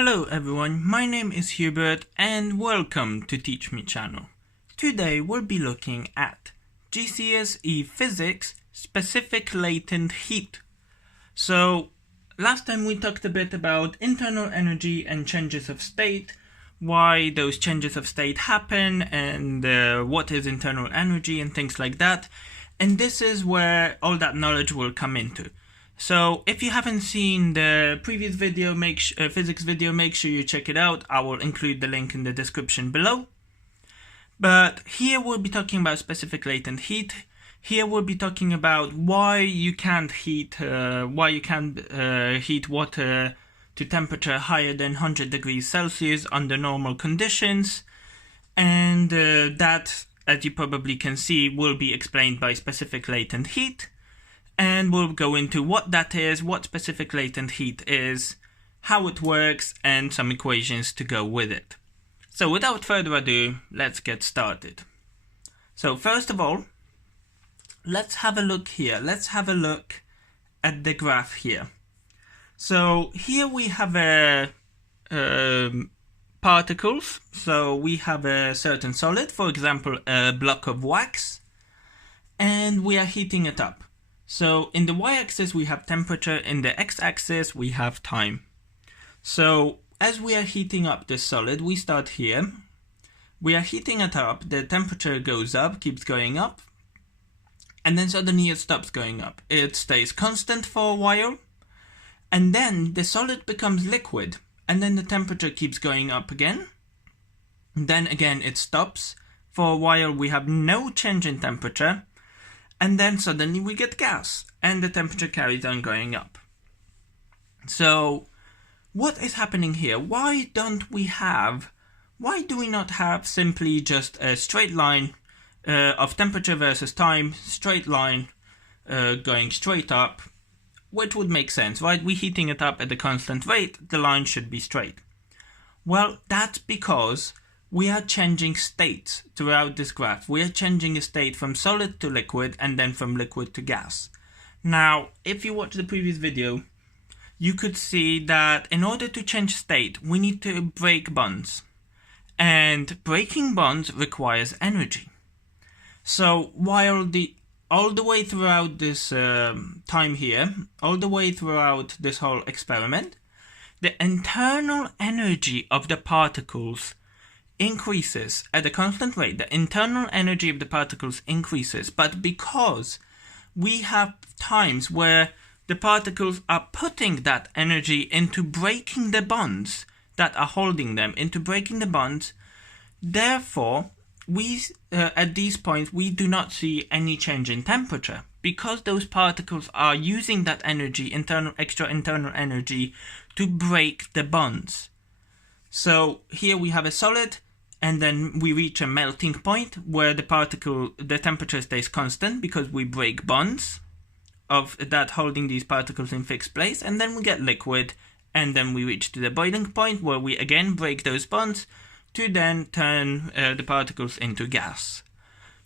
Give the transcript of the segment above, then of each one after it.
Hello everyone, my name is Hubert and welcome to Teach Me channel. Today we'll be looking at GCSE Physics Specific Latent Heat. So last time we talked a bit about internal energy and changes of state, why those changes of state happen and what is internal energy and things like that. And this is where all that knowledge will come into. So if you haven't seen the previous video, physics video, make sure you check it out. I will include the link in the description below. But here we'll be talking about specific latent heat. Here we'll be talking about why you can't heat water to temperature higher than 100 degrees Celsius under normal conditions, and that, as you probably can see, will be explained by specific latent heat. And we'll go into what that is, what specific latent heat is, how it works, and some equations to go with it. So without further ado, let's get started. So first of all, let's have a look here. Let's have a look at the graph here. So here we have particles. So we have a certain solid, for example, a block of wax, and we are heating it up. So in the y-axis we have temperature, in the x-axis we have time. So as we are heating up this solid, we start here. We are heating it up, the temperature goes up, keeps going up, and then suddenly it stops going up. It stays constant for a while, and then the solid becomes liquid, and then the temperature keeps going up again. Then again it stops. For a while we have no change in temperature, and then suddenly we get gas, and the temperature carries on going up. So what is happening here? Why do we not have simply just a straight line of temperature versus time, straight line going straight up, which would make sense, right? We're heating it up at a constant rate, the line should be straight. Well, that's because we are changing states throughout this graph. We are changing a state from solid to liquid and then from liquid to gas. Now, if you watch the previous video, you could see that in order to change state, we need to break bonds. And breaking bonds requires energy. So while all the way throughout this time here, all the way throughout this whole experiment, the internal energy of the particles increases at a constant rate. The internal energy of the particles increases, but because we have times where the particles are putting that energy into breaking the bonds that are holding them, into breaking the bonds, therefore we at these points we do not see any change in temperature, because those particles are using that energy, extra internal energy, to break the bonds. So here we have a solid, and then we reach a melting point where the temperature stays constant because we break bonds of that holding these particles in fixed place, and then we get liquid, and then we reach to the boiling point where we again break those bonds to then turn the particles into gas.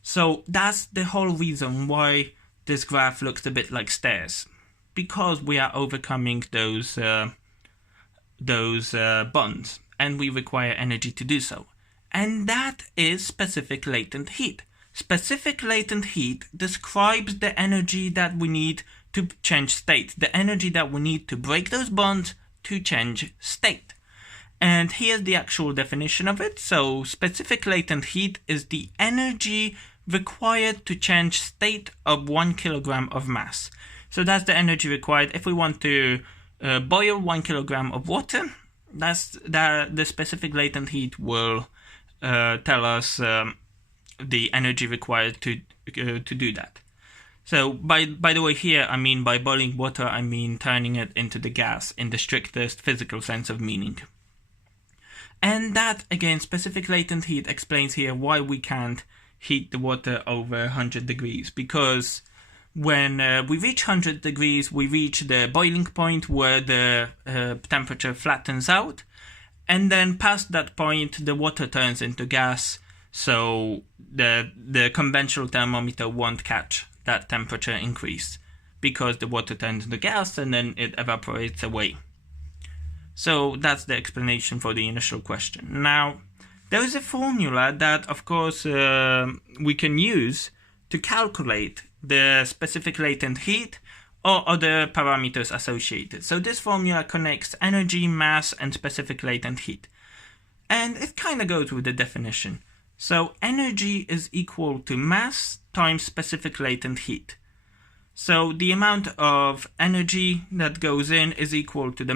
So that's the whole reason why this graph looks a bit like stairs, because we are overcoming those bonds, and we require energy to do so. And that is specific latent heat. Specific latent heat describes the energy that we need to change state, the energy that we need to break those bonds to change state. And here's the actual definition of it. So specific latent heat is the energy required to change state of 1 kilogram of mass. So that's the energy required if we want to boil 1 kilogram of water. The specific latent heat will tell us the energy required to do that. So by the way, here I mean by boiling water, I mean turning it into the gas in the strictest physical sense of meaning. And that, again, specific latent heat explains here why we can't heat the water over 100 degrees. Because when we reach 100 degrees, we reach the boiling point where the temperature flattens out. And then past that point, the water turns into gas, so the conventional thermometer won't catch that temperature increase because the water turns into gas and then it evaporates away. So that's the explanation for the initial question. Now, there is a formula that, of course, we can use to calculate the specific latent heat or other parameters associated. So this formula connects energy, mass, and specific latent heat. And it kind of goes with the definition. So energy is equal to mass times specific latent heat. So the amount of energy that goes in is equal to the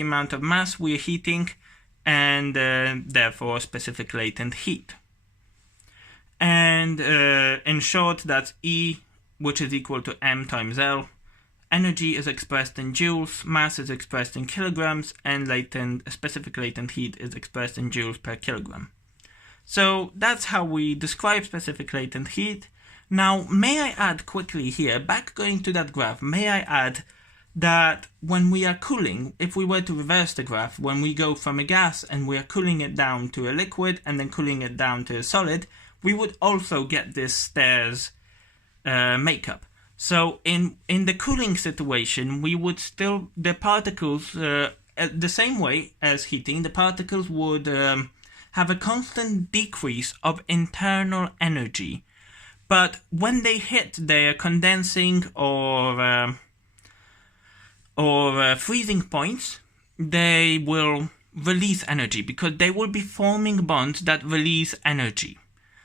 amount of mass we're heating, and therefore specific latent heat. And in short, that's E, which is equal to M times L. Energy is expressed in joules, mass is expressed in kilograms, and specific latent heat is expressed in joules per kilogram. So that's how we describe specific latent heat. Now, may I add quickly here, going to that graph, may I add that when we are cooling, if we were to reverse the graph, when we go from a gas and we are cooling it down to a liquid and then cooling it down to a solid, we would also get this stairs makeup. So in the cooling situation, we would still, the particles, the same way as heating, the particles would have a constant decrease of internal energy. But when they hit their condensing or freezing points, they will release energy because they will be forming bonds that release energy.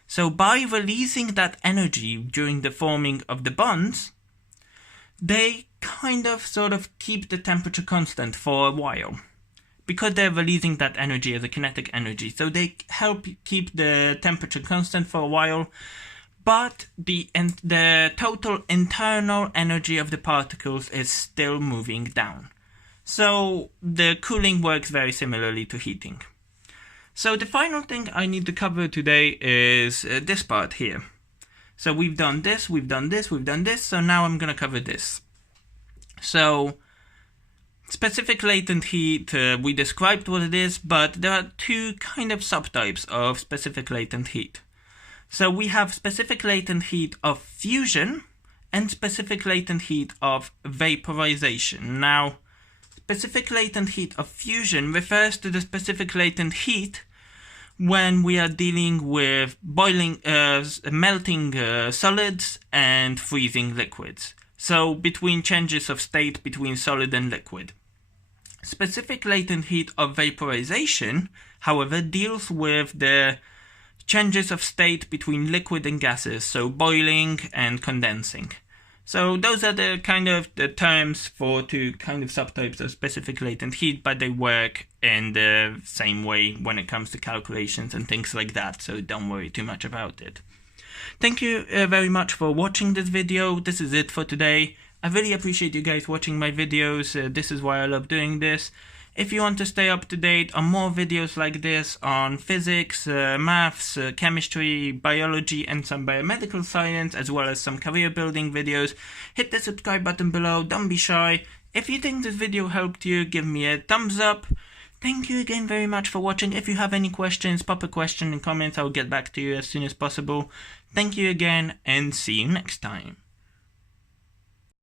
So by releasing that energy during the forming of the bonds, they sort of keep the temperature constant for a while because they're releasing that energy as a kinetic energy. So they help keep the temperature constant for a while. But the total internal energy of the particles is still moving down. So the cooling works very similarly to heating. So the final thing I need to cover today is this part here. So we've done this, we've done this, we've done this, so now I'm going to cover this. So specific latent heat, we described what it is, but there are two kind of subtypes of specific latent heat. So we have specific latent heat of fusion and specific latent heat of vaporization. Now, specific latent heat of fusion refers to the specific latent heat when we are dealing with melting solids and freezing liquids. So between changes of state between solid and liquid. Specific latent heat of vaporization, however, deals with the changes of state between liquid and gases, so boiling and condensing. So those are the the terms for two kind of subtypes of specific latent heat, but they work in the same way when it comes to calculations and things like that, so don't worry too much about it. Thank you very much for watching this video. This is it for today. I really appreciate you guys watching my videos. This is why I love doing this. If you want to stay up to date on more videos like this on physics, maths, chemistry, biology, and some biomedical science, as well as some career building videos, hit the subscribe button below. Don't be shy. If you think this video helped you, give me a thumbs up. Thank you again very much for watching. If you have any questions, pop a question in comments. I'll get back to you as soon as possible. Thank you again, and see you next time.